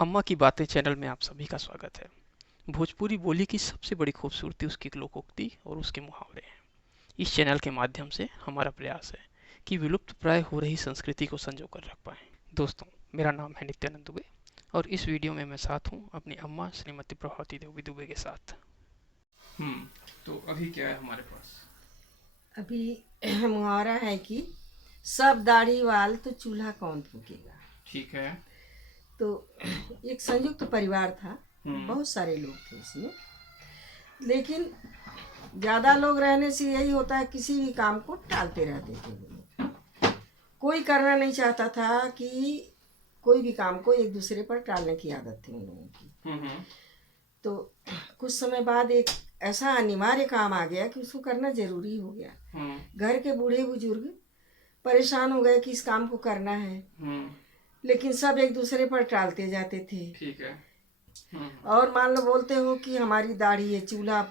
अम्मा की बातें चैनल में आप सभी का स्वागत है। भोजपुरी बोली की सबसे बड़ी खूबसूरती उसकी लोकोक्ति और उसके मुहावरे हैं। इस चैनल के माध्यम से हमारा प्रयास है कि विलुप्त प्राय हो रही संस्कृति को संजो कर रख पाएं। दोस्तों, मेरा नाम है नित्यानंद दुबे और इस वीडियो में मैं साथ हूँ अपनी अम्मा श्रीमती प्रभावती देवी दुबे के साथ। हम्म तो अभी क्या है हमारे पास? अभी मुहावरा है कि सब दाढ़ी वाल तो चूल्हा कौन फूकेगा। ठीक है। तो एक संयुक्त परिवार था, हम्म। बहुत सारे लोग थे उसमें, लेकिन ज़्यादा लोग रहने से यही होता है किसी भी काम को टालते रहते थे वो लोग। कोई करना नहीं चाहता था कि कोई भी काम को एक दूसरे पर टालने की आदत थी उन लोगों की। तो कुछ समय बाद एक ऐसा अनिवार्य काम आ गया कि उसको करना जरूरी हो गया। घर के बूढ़े बुजुर्ग परेशान हो गए कि इस काम को करना है, लेकिन सब एक दूसरे पर टालते जाते थे। ठीक है। और मान लो बोलते हो कि हमारी दाढ़ी है, चूल्हा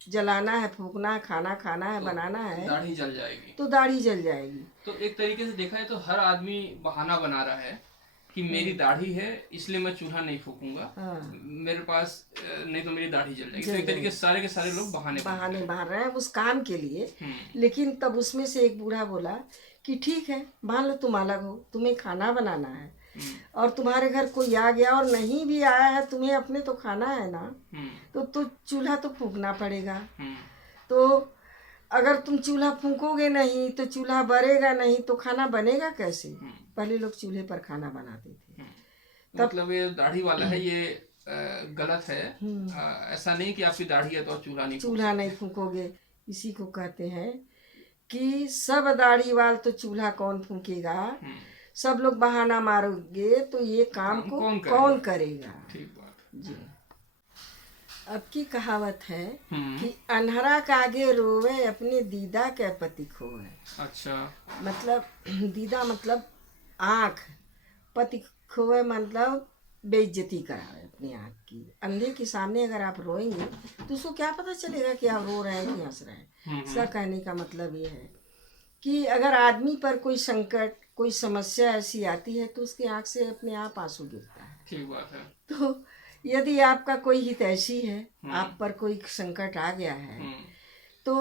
जलाना है, फूकना है, खाना खाना है, तो बनाना है, दाढ़ी जल जाएगी। तो दाढ़ी जल जाएगी। तो एक तरीके से देखा है तो हर आदमी बहाना बना रहा है कि मेरी दाढ़ी है इसलिए मैं चूल्हा नहीं फूकूंगा। हाँ, मेरे पास नहीं तो मेरी दाढ़ी जल जाएगी। तो जल एक तरीके जाएगी। से सारे के सारे लोग बहाने बना रहे बहाने हैं। मार रहे हैं उस काम के लिए। हम्म। लेकिन तब उसमें से एक बूढ़ा बोला कि ठीक है, मान लो तुम अलग हो, तुम्हें खाना बनाना है, और तुम्हारे घर कोई आ गया और नहीं भी आया है, तुम्हें अपने तो खाना है ना, तो चूल्हा तो फूकना पड़ेगा। तो अगर तुम चूल्हा फूकोगे नहीं तो चूल्हा बरेगा नहीं, तो खाना बनेगा कैसे। पहले लोग चूल्हे पर खाना बनाते थे। तब मतलब ये दाढ़ी वाला है ये गलत है। ऐसा नहीं कि आपकी दाढ़ी है तो आप चूल्हा नहीं फूक चूल्हा नहीं सकते। फूकोगे, इसी को कहते हैं कि सब दाढ़ी वाल तो चूल्हा कौन फूकेगा। सब लोग बहाना मारोगे तो ये काम काम को कौन कौन करेगा? करेगा। ठीक बात। जी। अब की कहावत है हम्म। कि अन्हरा कागे रोवे अपने दीदा के पति खोए। अच्छा। मतलब दीदा मतलब आँख, पति खोए मतलब बेइज्जती करावे अपनी आँख की। अंधे के सामने अगर आप रोएंगे तो उसको क्या पता चलेगा कि आप रो रहे हैं कि हंस रहे हैं। इसका कहने का मतलब ये है कि अगर आदमी पर कोई संकट, कोई समस्या ऐसी आती है तो उसकी आँख से अपने आप आंसू गिरता है। ठीक बात है। तो यदि आपका कोई हितैषी है, आप पर कोई संकट आ गया है, तो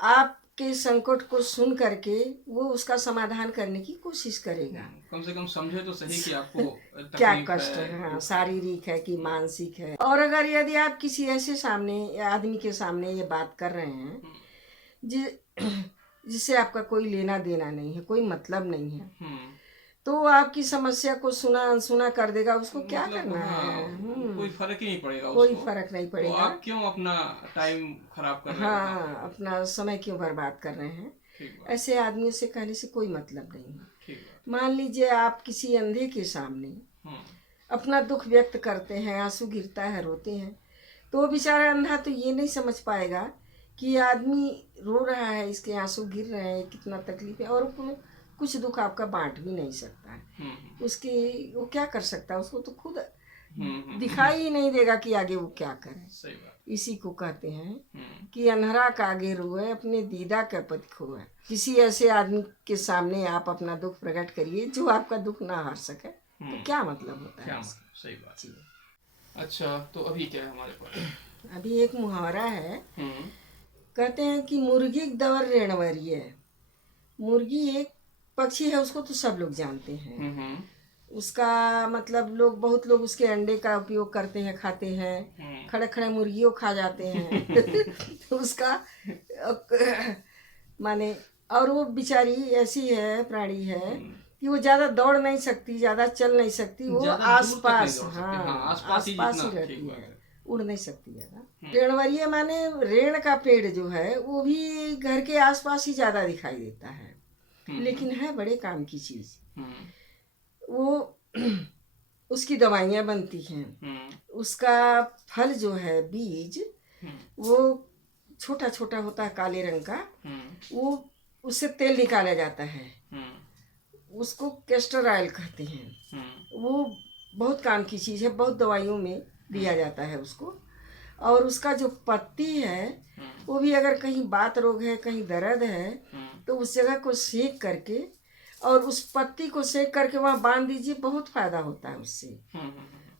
आपके संकट को सुन करके वो उसका समाधान करने की कोशिश करेगा। कम से कम समझे तो सही कि आपको क्या तकलीफ कष्ट है, है, हाँ, दुख है। शारीरिक है कि मानसिक है। और अगर यदि आप किसी ऐसे सामने आदमी के सामने ये बात कर रहे हैं जि जिससे आपका कोई लेना देना नहीं है, कोई मतलब नहीं है, तो वो आपकी समस्या को सुना अनसुना कर देगा। उसको क्या मतलब करना हाँ, है। कोई फर्क ही नहीं पड़ेगा कोई उसको। फर्क नहीं तो पड़ेगा। आप क्यों अपना टाइम खराब कर रहे हो वहाँ हाँ, पे? अपना समय क्यों बर्बाद कर रहे हैं। ठीक बात। ऐसे आदमियों से कहने से कोई मतलब नहीं है। ठीक बात। मान लीजिए आप किसी अंधे के सामने अपना दुख व्यक्त करते हैं, आंसू गिरता है, रोते हैं, तो वो बेचारा अंधा तो ये नहीं समझ पाएगा कि ये आदमी रो रहा है, इसके आंसू गिर रहे हैं, कितना तकलीफ है, और वो कुछ दुख आपका बांट भी नहीं सकता है। उसकी वो क्या कर सकता है, उसको तो खुद दिखाई ही नहीं देगा कि आगे वो क्या करे। सही बात। इसी को कहते हैं कि अनहरा कागे रोए अपने दीदा का पति खोए। किसी ऐसे आदमी के सामने आप अपना दुख प्रकट करिए जो आपका दुख ना हर सके, तो क्या मतलब होता क्या है मतलब? इसका। सही बात। जी। अच्छा, तो अभी क्या है हमारे पास? अभी एक मुहावरा है, कहते हैं कि मुर्गी दवर रेणवरिय। मुर्गी एक पक्षी है, उसको तो सब लोग जानते हैं। उसका मतलब लोग, बहुत लोग उसके अंडे का उपयोग करते हैं, खाते हैं, खड़े खड़े मुर्गियों खा जाते हैं। तो उसका माने, और वो बेचारी ऐसी है, प्राणी है कि वो ज़्यादा दौड़ नहीं सकती, ज़्यादा चल नहीं सकती, वो ज्यादा दूर तक नहीं आसपास, दौड़ सकते। हाँ, हाँ, आसपास ही आसपास जितना। ही रहती ठीक बात है, है। उड़ नहीं सकती ज़्यादा। रेणवरिया माने रेण का पेड़ जो है वो भी घर के आसपास ही ज़्यादा दिखाई देता है, लेकिन है बड़े काम की चीज़। वो उसकी दवाइयाँ बनती हैं। उसका फल जो है, बीज, वो छोटा छोटा होता है, काले रंग का। वो उससे तेल निकाला जाता है, उसको कैस्टर ऑयल कहते हैं। वो बहुत काम की चीज़ है, बहुत दवाइयों में दिया जाता है उसको। और उसका जो पत्ती है वो भी, अगर कहीं बात रोग है, कहीं दर्द है, तो उस जगह को सेक करके और उस पत्ती को सेक करके वहाँ बांध दीजिए, बहुत फायदा होता है उससे।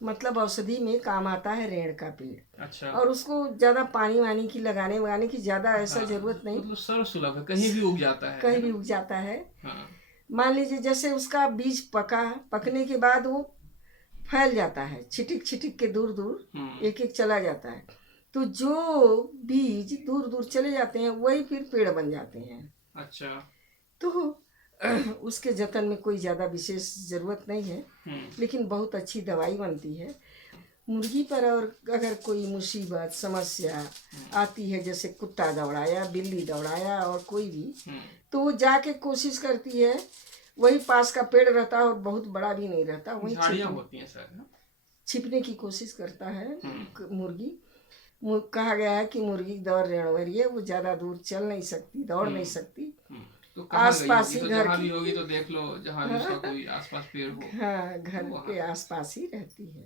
मतलब औषधि में काम आता है रेड़ का पेड़। अच्छा। और उसको ज्यादा पानी वानी की लगाने की ज्यादा ऐसा जरूरत नहीं, मतलब सर्वसुलभ है, कहीं भी उग जाता है, कहीं भी उग जाता है। हाँ। मान लीजिए जैसे उसका बीज पकने के बाद वो फैल जाता है, छिटिक छिटिक के दूर दूर एक एक चला जाता है, तो जो बीज दूर दूर चले जाते हैं वही फिर पेड़ बन जाते हैं। अच्छा। तो उसके जतन में कोई ज़्यादा विशेष ज़रूरत नहीं है, लेकिन बहुत अच्छी दवाई बनती है। मुर्गी पर और अगर कोई मुसीबत समस्या आती है, जैसे कुत्ता दौड़ाया, बिल्ली दौड़ाया और कोई भी, तो वो जाके कोशिश करती है, वही पास का पेड़ रहता है और बहुत बड़ा भी नहीं रहता, वही झाड़ियाँ होती हैं सर, छिपने की कोशिश करता है मुर्गी। कहा गया है कि मुर्गी दौड़ रेणवरी है, वो ज़्यादा दूर चल नहीं सकती, दौड़ नहीं सकती, तो आसपास ही तो घर जहाँ की भी होगी तो देख लो, जहाँ भी उसका कोई आसपास पेड़ हो, हाँ घर के आसपास ही रहती है।